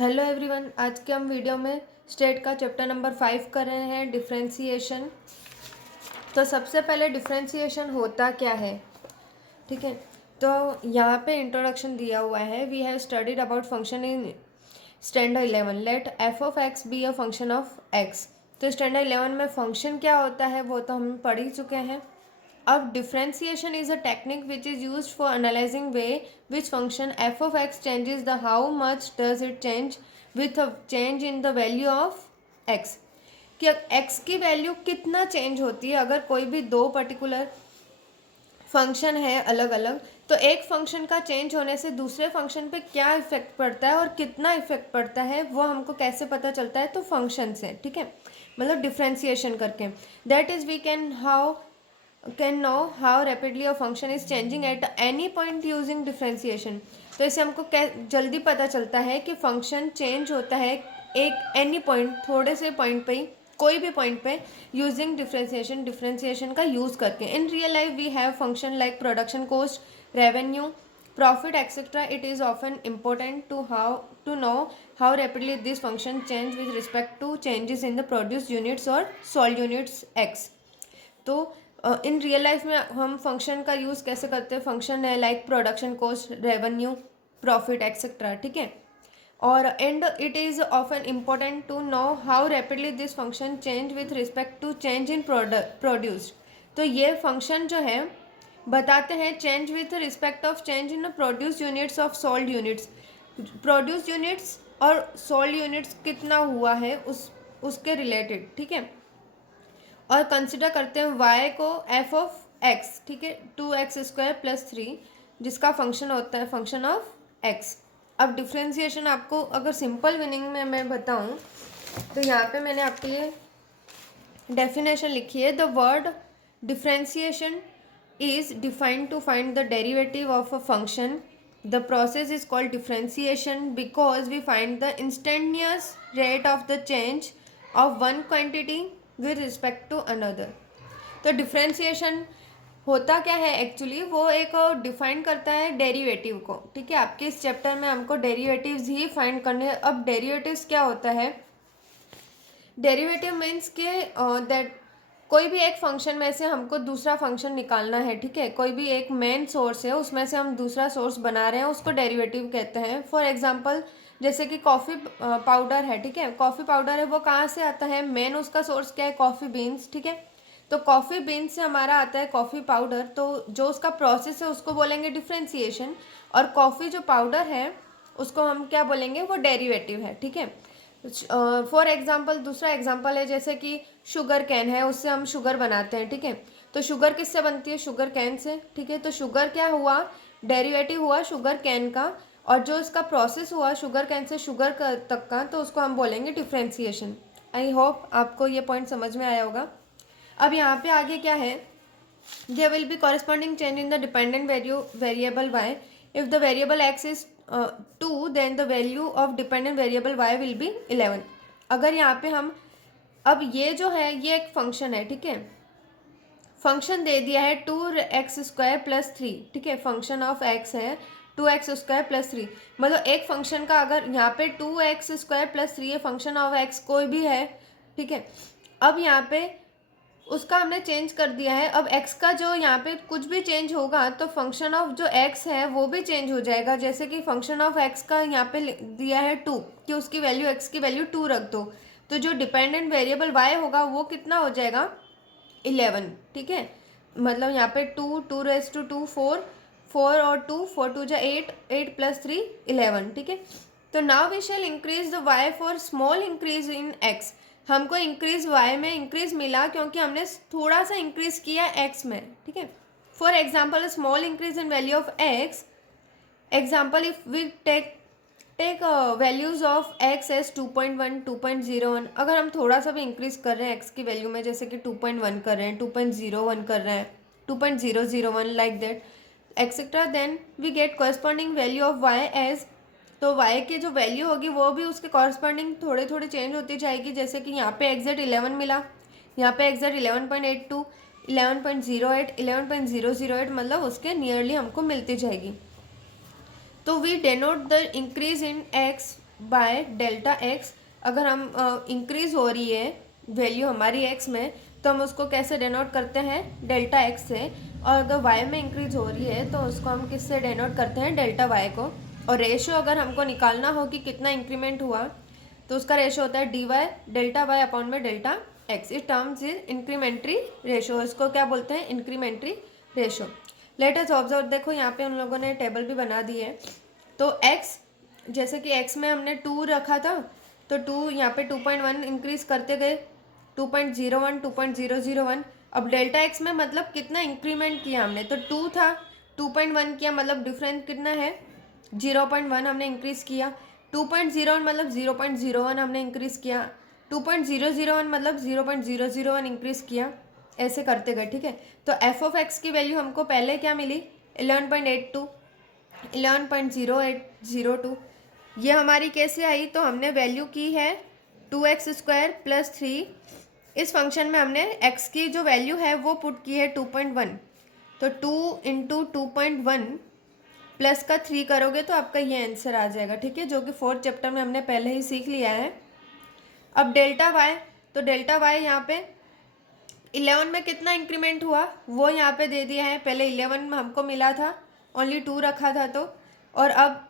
Hello everyone, आज के हम वीडियो में स्टेट का चैप्टर नंबर 5 कर रहे हैं, डिफरेंशिएशन। तो सबसे पहले डिफरेंशिएशन होता क्या है, ठीक है। तो यहाँ पे इंट्रोडक्शन दिया हुआ है। We have studied about function in standard 11। Let f of x be a function of x. तो स्टैंडर्ड 11 में फंक्शन क्या होता है वो तो हम पढ़ ही चुके हैं। अब differentiation is a technique which is use for analysing way which function f of x changes the how much does it change with a change in the value of x. कि एक्स की value कितना change होती है अगर कोई भी दो particular function है अलग अलग, तो एक फंक्शन का चेंज होने से दूसरे फंक्शन पे क्या इफेक्ट पड़ता है और कितना इफेक्ट पड़ता है वो हमको कैसे पता चलता है, तो फंक्शन से, ठीक है। मतलब डिफरेंशिएशन करके। That is we can know how rapidly a function is changing at any point using differentiation. तो इससे हमको जल्दी पता चलता है कि फंक्शन चेंज होता है एक एनी पॉइंट, थोड़े से पॉइंट पे ही, कोई भी पॉइंट पे, यूजिंग डिफरेंशिएशन का यूज करके। In real life we have function like production cost, revenue, profit, etc. It is often important to know how rapidly this function change with respect to changes in the produced units or sold units x. तो इन real life में हम function का use कैसे करते हैं? Function है like production cost, revenue, profit, etcetera, ठीक है। और and it is often important to know how rapidly this function change with respect to change in produced. तो ये फंक्शन जो है बताते हैं change with respect of change in produce units of sold units. Produce units और sold units कितना हुआ है उसके रिलेटेड, ठीक है। और कंसिडर करते हैं y को f ऑफ x, ठीक है, 2x² + 3, जिसका फंक्शन होता है फंक्शन ऑफ x। अब डिफ्रेंसिएशन आपको अगर सिंपल मीनिंग में मैं बताऊं तो यहाँ पे मैंने आपके लिए डेफिनेशन लिखी है। The word differentiation is defined to find the derivative of a function. The process is called differentiation because we find the instantaneous rate of the change of one quantity with respect to another. तो differentiation होता क्या है actually, वो एक define करता है derivative को, ठीक है। आपके इस चैप्टर में हमको डेरिवेटिव्स ही फाइंड करने हैं। अब डेरिवेटिव्स क्या होता है? डेरिवेटिव मीन्स के दैट कोई भी एक फंक्शन में से हमको दूसरा फंक्शन निकालना है, ठीक है। कोई भी एक मेन सोर्स है, उसमें से हम दूसरा सोर्स बना रहे हैं, उसको डेरिवेटिव कहते हैं। फॉर एग्जांपल जैसे कि कॉफ़ी पाउडर है, ठीक है। कॉफ़ी पाउडर है, वो कहाँ से आता है? मेन उसका सोर्स क्या है? कॉफ़ी बीन्स, ठीक है। तो कॉफ़ी बीन्स से हमारा आता है कॉफ़ी पाउडर, तो जो उसका प्रोसेस है उसको बोलेंगे डिफ्रेंसिएशन। और कॉफ़ी जो पाउडर है उसको हम क्या बोलेंगे? वो डेरिवेटिव है, ठीक है। फॉर एग्जाम्पल दूसरा एग्जाम्पल है जैसे कि शुगर कैन है, उससे हम शुगर बनाते हैं, ठीक है। तो शुगर किससे बनती है? शुगर कैन से, ठीक है। तो शुगर क्या हुआ? डेरिवेटिव हुआ शुगर कैन का। और जो इसका प्रोसेस हुआ शुगर कैन से शुगर तक का, तो उसको हम बोलेंगे डिफ्रेंसिएशन। आई होप आपको ये पॉइंट समझ में आया होगा। अब यहाँ पे आगे क्या है? there will be corresponding change in the dependent variable y. If the variable x is 2, then the value of dependent variable y will be 11. अगर यहाँ पे हम, अब ये जो है ये एक फंक्शन है, ठीक है। फंक्शन दे दिया है 2x² + 3, ठीक है। फंक्शन ऑफ x है 2x² + 3। मतलब एक फंक्शन का अगर यहाँ पे 2x² + 3 है, फंक्शन ऑफ x कोई भी है, ठीक है। अब यहाँ पे उसका हमने चेंज कर दिया है। अब x का जो यहाँ पे कुछ भी चेंज होगा तो फंक्शन ऑफ जो x है वो भी चेंज हो जाएगा। जैसे कि फंक्शन ऑफ x का यहाँ पे दिया है 2, कि उसकी वैल्यू x की वैल्यू 2 रख दो, तो जो डिपेंडेंट वेरिएबल y होगा वो कितना हो जाएगा? 11, ठीक है। मतलब यहाँ पे 2 4 4 और 2 4 2 8 8 + 3 11, ठीक है। तो now we shall increase the y for small increase in x। हमको इंक्रीज y में इंक्रीज मिला क्योंकि हमने थोड़ा सा इंक्रीज किया x में, ठीक है। For example small increase in value of x। Example if we take values of x as 2.1 2.01। अगर हम थोड़ा सा भी इंक्रीज कर रहे हैं x की वैल्यू में, जैसे कि 2.1 कर रहे हैं, 2.01 कर रहे हैं, 2.001 like that etcetera, then we get corresponding value of y as, तो y की जो वैल्यू होगी वो भी उसके कॉरस्पॉन्डिंग थोड़े थोड़े चेंज होती जाएगी। जैसे कि यहाँ पे एग्जैक्ट 11 मिला, यहाँ पे एग्जैक्ट 11.82 11.08 11.008, मतलब उसके नियरली हमको मिलती जाएगी। तो we denote the increase in x by delta x, अगर हम इंक्रीज हो रही है वैल्यू हमारी एक्स में तो हम उसको कैसे डिनोट करते हैं, डेल्टा एक्स से। और अगर वाई में इंक्रीज हो रही है तो उसको हम किससे डिनोट करते हैं, डेल्टा वाई को। और रेशो अगर हमको निकालना हो कि कितना इंक्रीमेंट हुआ तो उसका रेशो होता है d y delta y upon में डेल्टा एक्स। इस टर्म्स इज इंक्रीमेंट्री रेशो, इसको क्या बोलते हैं, incremental ratio. Let us observe, देखो यहाँ पे उन लोगों ने टेबल भी बना दी है। तो x, जैसे कि x में हमने 2 रखा था तो 2 यहाँ पे 2.1 इंक्रीज करते गए, 2.01 2.001। अब डेल्टा एक्स में मतलब कितना इंक्रीमेंट किया हमने, तो 2 था 2.1 किया, मतलब डिफरेंस कितना है 0.1 हमने इंक्रीज किया। 2.01 मतलब 0.01 हमने इंक्रीज किया। 2.001 मतलब 0.001 इंक्रीज किया, ऐसे करते गए। ठीक है, तो एफ ऑफ एक्स की वैल्यू हमको पहले क्या मिली 11.82 11.0802। ये हमारी कैसे आई, तो हमने वैल्यू की है 2x² + 3। इस फंक्शन में हमने x की जो वैल्यू है वो पुट की है 2.1, तो 2 × 2.1 प्लस का 3 करोगे तो आपका ये आंसर आ जाएगा। ठीक है, जो कि 4th चैप्टर में हमने पहले ही सीख लिया है। अब डेल्टा वाई, तो डेल्टा वाई यहाँ पे 11 में कितना इंक्रीमेंट हुआ वो यहाँ पे दे दिया है। पहले 11 में हमको मिला था, ओनली 2 रखा था तो, और अब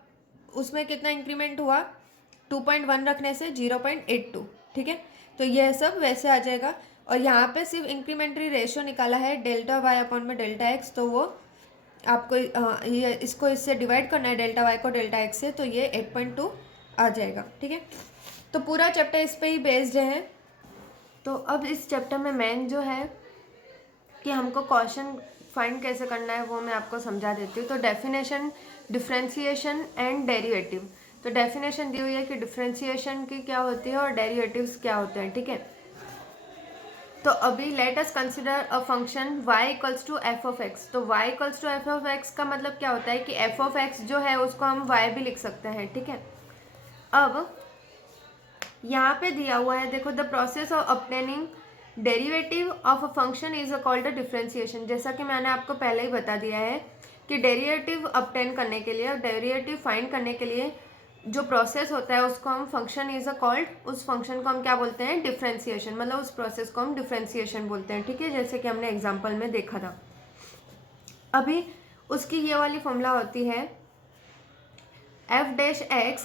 उसमें कितना इंक्रीमेंट हुआ 2.1 रखने से 0.82। ठीक है, तो यह सब वैसे आ जाएगा। और यहाँ पे सिर्फ इंक्रीमेंट्री रेशियो निकाला है डेल्टा वाई अपॉन में डेल्टा एक्स, तो वो आपको ये इसको इससे डिवाइड करना है डेल्टा वाई को डेल्टा एक्स से, तो ये 8.2 आ जाएगा। ठीक है, तो पूरा चैप्टर इस पे ही बेस्ड है। तो अब इस चैप्टर में मेन जो है कि हमको क्वेश्चन फाइंड कैसे करना है वो मैं आपको समझा देती हूँ। तो डेफिनेशन, डिफरेंशिएशन एंड डेरिवेटिव। तो डेफिनेशन दी हुई है कि डिफरेंशिएशन की क्या होती है और डेरिवेटिव्स क्या होते हैं। ठीक है, तो अभी let us consider a function y equals to f of x. तो y equals to f of x का मतलब क्या होता है कि एफ ऑफ एक्स जो है उसको हम y भी लिख सकते हैं। ठीक है, अब यहाँ पे दिया हुआ है, देखो, the process of obtaining derivative of a function is called a differentiation. जैसा कि मैंने आपको पहले ही बता दिया है कि डेरिवेटिव ऑब्टेन करने के लिए और डेरिवेटिव फाइंड करने के लिए जो प्रोसेस होता है उसको हम फंक्शन इज अ कॉल्ड, उस फंक्शन को हम क्या बोलते हैं, डिफरेंशिएशन। मतलब उस प्रोसेस को हम डिफरेंशिएशन बोलते हैं। ठीक है, जैसे कि हमने एग्जाम्पल में देखा था। अभी उसकी ये वाली फॉर्मूला होती है f'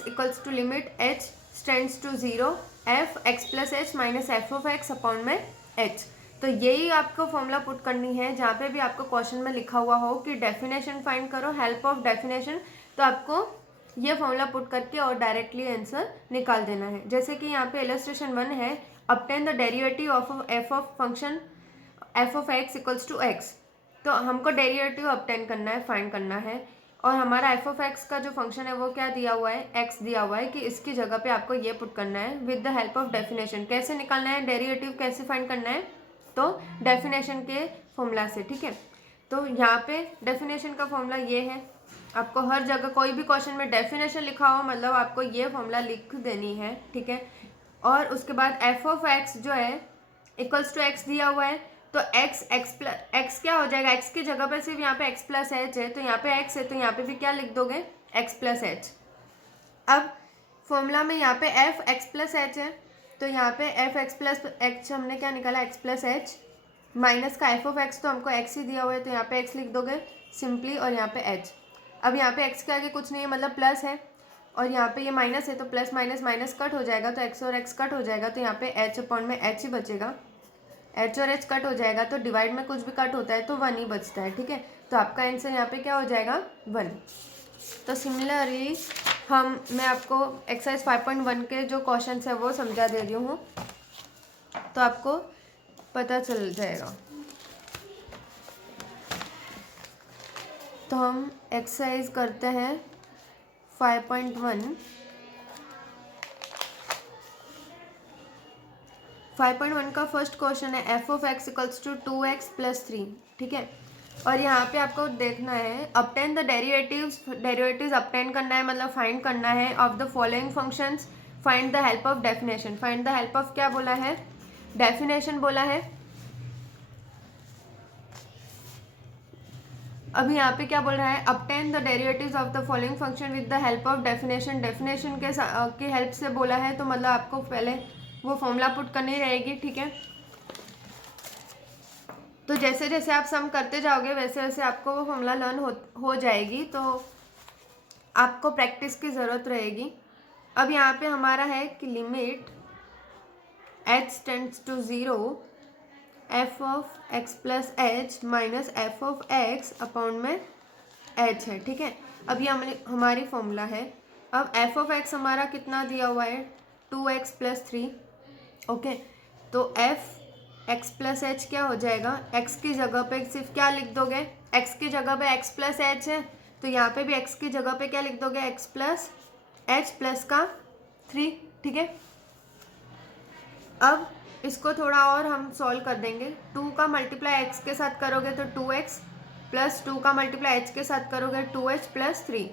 equals to limit h tends to 0 f(x + h - f of x upon में h। तो यही आपको फॉर्मूला पुट करनी है जहाँ पे भी आपको क्वेश्चन में लिखा हुआ हो कि डेफिनेशन फाइंड करो, हेल्प ऑफ डेफिनेशन, तो आपको ये फॉर्मूला पुट करके और डायरेक्टली आंसर निकाल देना है। जैसे कि यहाँ पे इलस्ट्रेशन 1 है, obtain the derivative of f of function f of x equals to x. तो हमको डेरिवेटिव ऑब्टेन करना है, फाइंड करना है। और हमारा एफ ऑफ एक्स का जो फंक्शन है वो क्या दिया हुआ है, एक्स दिया हुआ है, कि इसकी जगह पे आपको ये पुट करना है with the help of definition. कैसे निकालना है डेरिवेटिव, कैसे फाइंड करना है, तो डेफिनेशन के फॉर्मूला से। ठीक है, तो यहाँ पे डेफिनेशन का फॉर्मूला ये है। आपको हर जगह कोई भी क्वेश्चन में डेफिनेशन लिखा हो मतलब आपको ये फॉर्मूला लिख देनी है। ठीक है, और उसके बाद एफ ऑफ एक्स जो है इक्वल्स टू एक्स दिया हुआ है, तो x क्या हो जाएगा, x की जगह पे सिर्फ यहाँ पे x + h है, तो यहाँ पे x है तो यहाँ पे भी क्या लिख दोगे, x + h। अब फॉर्मूला में यहाँ पे f x + h है, तो यहाँ पे f x + h हमने क्या निकाला, x + h माइनस का f ऑफ x, तो हमको x ही दिया हुआ है तो यहाँ पे x लिख दोगे सिंपली, और यहाँ पे h। अब यहाँ पे x के आगे कुछ नहीं है मतलब प्लस है, और यहाँ पे ये माइनस है तो प्लस माइनस माइनस कट हो जाएगा, तो x और x कट हो जाएगा, तो यहाँ पे h अपॉन में h ही बचेगा। h और h कट हो जाएगा तो डिवाइड में कुछ भी कट होता है तो 1 ही बचता है। ठीक है, तो आपका आंसर यहाँ पे क्या हो जाएगा, 1। तो सिमिलरली मैं आपको एक्सरसाइज 5.1 के जो क्वेश्चन है वो समझा दे रही हूँ, तो आपको पता चल जाएगा। तो हम एक्सरसाइज करते हैं 5.1। 5.1 का फर्स्ट क्वेश्चन है f of x equals to 2x + 3। ठीक है, और यहाँ पे आपको देखना है ऑब्टेन द डेरिवेटिव्स ऑब्टेन करना है, मतलब फाइंड करना है of the following functions, find the help of definition. Find the help of क्या बोला है, डेफिनेशन बोला है। अब यहाँ पे क्या बोल रहा है, obtain the derivatives of the following function with the help of definition। Definition के हेल्प से बोला है, तो मतलब आपको पहले वो फॉर्मूला पुट करनी रहेगी, ठीक है। तो जैसे जैसे आप सम करते जाओगे वैसे वैसे आपको वो फॉर्मूला लर्न हो जाएगी, तो आपको प्रैक्टिस की ज़रूरत रहेगी। अब यहाँ पे हमारा है कि limit h tends to 0 f of x plus h minus f of x upon में h है, ठीक है। अब ये हमारी फॉर्मूला है। अब f ऑफ x हमारा कितना दिया हुआ है, 2x प्लस 3, ओके। तो f x प्लस एच क्या हो जाएगा, x की जगह पे सिर्फ क्या लिख दोगे, x की जगह पे x प्लस एच है, तो यहाँ पे भी x की जगह पे क्या लिख दोगे, x प्लस एच प्लस का 3, ठीक है। अब इसको थोड़ा और हम सॉल्व कर देंगे। 2 का मल्टीप्लाई x के साथ करोगे तो 2x प्लस 2 का मल्टीप्लाई h के साथ करोगे 2h प्लस 3,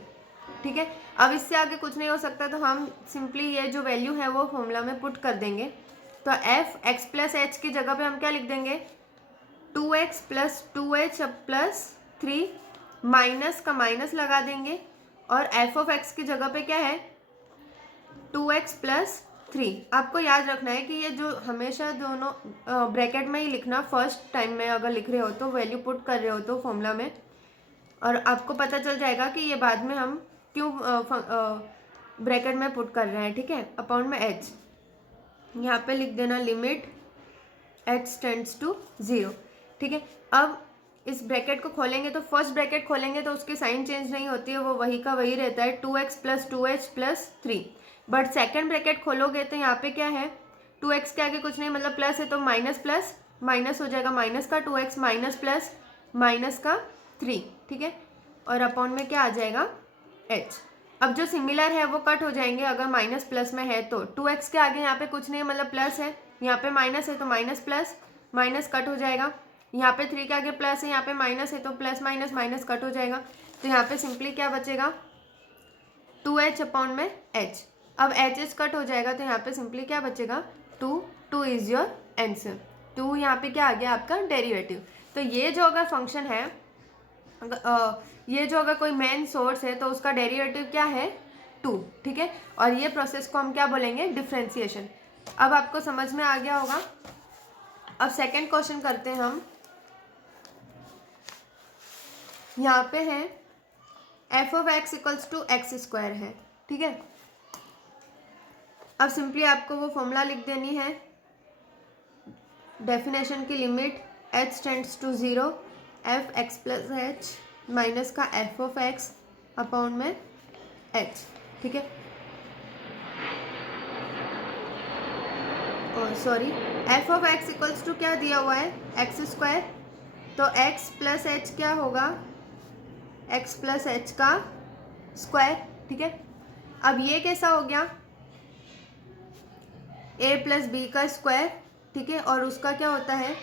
ठीक है। अब इससे आगे कुछ नहीं हो सकता, तो हम सिंपली ये जो वैल्यू है वो फॉर्मूला में पुट कर देंगे। तो f x प्लस एच की जगह पे हम क्या लिख देंगे, 2x plus 2h plus 3, minus का माइनस लगा देंगे, और f ऑफ x की जगह पे क्या है, 2x प्लस 3। आपको याद रखना है कि ये जो हमेशा दोनों ब्रैकेट में ही लिखना, फर्स्ट टाइम में अगर लिख रहे हो तो वैल्यू पुट कर रहे हो तो फॉर्मूला में, और आपको पता चल जाएगा कि ये बाद में हम क्यों ब्रैकेट में पुट कर रहे हैं, ठीक है। अपॉन में h यहाँ पे लिख देना लिमिट h टेंड्स टू 0, ठीक है। अब इस ब्रैकेट को खोलेंगे तो फर्स्ट ब्रैकेट खोलेंगे तो उसकी साइन चेंज नहीं होती है, वो वही का वही रहता है, 2x plus 2h plus 3। But second bracket खोलोगे तो यहाँ पे क्या है, 2x के आगे कुछ नहीं, मतलब प्लस है तो माइनस प्लस माइनस हो जाएगा, माइनस का 2x माइनस प्लस माइनस का 3, ठीक है। और अपॉन में क्या आ जाएगा, h। अब जो सिमिलर है वो कट हो जाएंगे अगर माइनस प्लस में है तो। 2x के आगे यहाँ पे कुछ नहीं मतलब प्लस है, यहाँ पे माइनस है तो माइनस प्लस माइनस कट हो जाएगा, यहाँ पे 3 के आगे प्लस है, यहाँ पे माइनस है तो प्लस माइनस माइनस कट हो जाएगा। तो यहाँ पे सिंपली क्या बचेगा, 2h अपॉन में h। अब एच कट हो जाएगा तो यहाँ पे सिंपली क्या बचेगा, 2 इज योर आंसर। 2 यहाँ पे क्या आ गया आपका डेरिवेटिव। तो ये जो अगर फंक्शन है, ये जो अगर कोई मेन सोर्स है तो उसका डेरिवेटिव क्या है, 2, ठीक है। और ये प्रोसेस को हम क्या बोलेंगे, डिफरेंशिएशन। अब आपको समझ में आ गया होगा। अब सेकंड क्वेश्चन करते हैं हम। यहाँ पे है f of x equals to x square है, ठीक है। अब सिंपली आपको वो फॉर्मूला लिख देनी है, डेफिनेशन की limit h tends to 0 f x plus h minus का f ऑफ x अपॉन में h, ठीक है। Sorry, f of x equals to क्या दिया हुआ है, एक्स स्क्वायर, तो x प्लस एच क्या होगा, x प्लस एच का स्क्वायर, ठीक है। अब ये कैसा हो गया, a प्लस बी का स्क्वायर, ठीक है। और उसका क्या होता है,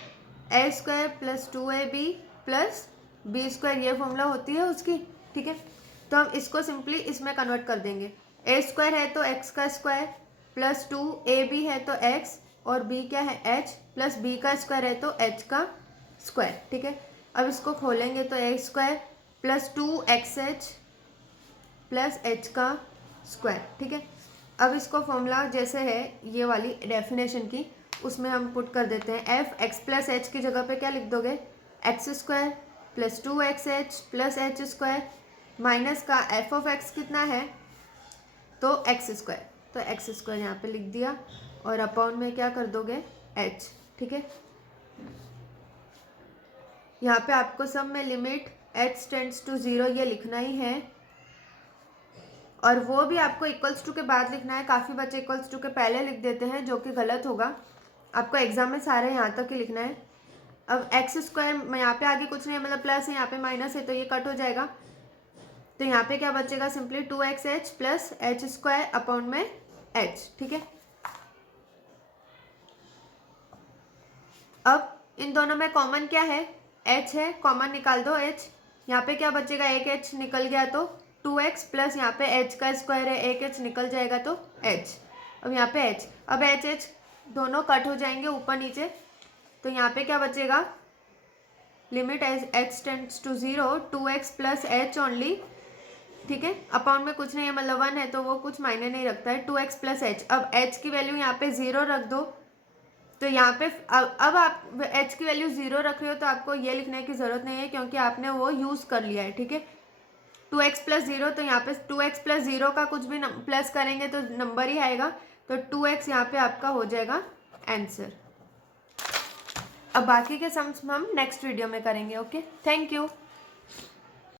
a square plus 2ab plus B square, ये फॉर्मूला होती है उसकी, ठीक है। तो हम इसको सिंपली इसमें कन्वर्ट कर देंगे। a स्क्वायर है तो x का स्क्वायर प्लस 2ab है तो x, और b क्या है h, प्लस b का स्क्वायर है तो h का स्क्वायर, ठीक है। अब इसको खोलेंगे तो a square plus 2xh plus h का स्क्वायर, ठीक है। अब इसको फॉर्मूला जैसे है ये वाली डेफिनेशन की, उसमें हम पुट कर देते हैं। f x प्लस एच की जगह पे क्या लिख दोगे, x square plus 2xh plus H square minus का f ऑफ x कितना है, तो एक्स स्क्वायर, तो एक्स स्क्वायर यहाँ पे लिख दिया, और अपॉन में क्या कर दोगे, h, ठीक है। यहाँ पे आपको सब में लिमिट h टेंड्स टू 0 ये लिखना ही है, और वो भी आपको इक्वल्स टू के बाद लिखना है। काफ़ी बच्चे इक्वल्स टू के पहले लिख देते हैं, जो कि गलत होगा। आपको एग्जाम में सारे यहाँ तक ही लिखना है। अब एक्स स्क्वायर यहाँ पे आगे कुछ नहीं है, मतलब प्लस है, यहाँ पे माइनस है तो ये कट हो जाएगा। तो यहाँ पे क्या बचेगा, simply 2xh plus H square upon में h, ठीक है। अब इन दोनों में कॉमन क्या है, h है, कॉमन निकाल दो h। यहाँ पे क्या बचेगा, एक h निकल गया तो 2x प्लस यहाँ पे h का स्क्वायर है, एक h निकल जाएगा तो h। अब यहाँ पे h, अब h दोनों कट हो जाएंगे ऊपर नीचे, तो यहाँ पे क्या बचेगा, limit as h tends to 0 2x plus h only, ठीक है। अपॉन में कुछ नहीं है, मतलब 1 है तो वो कुछ मायने नहीं रखता है। 2x प्लस एच, अब h की वैल्यू यहाँ पे 0 रख दो, तो यहाँ पे अब आप h की वैल्यू 0 रख रहे हो तो आपको ये लिखने की ज़रूरत नहीं है क्योंकि आपने वो यूज़ कर लिया है, ठीक है। 2x प्लस 0, तो यहाँ पे 2x प्लस 0 का कुछ भी प्लस करेंगे तो नंबर ही आएगा, तो 2x यहाँ पे आपका हो जाएगा आंसर। अब बाकी के सम्स हम नेक्स्ट वीडियो में करेंगे। Okay, thank you.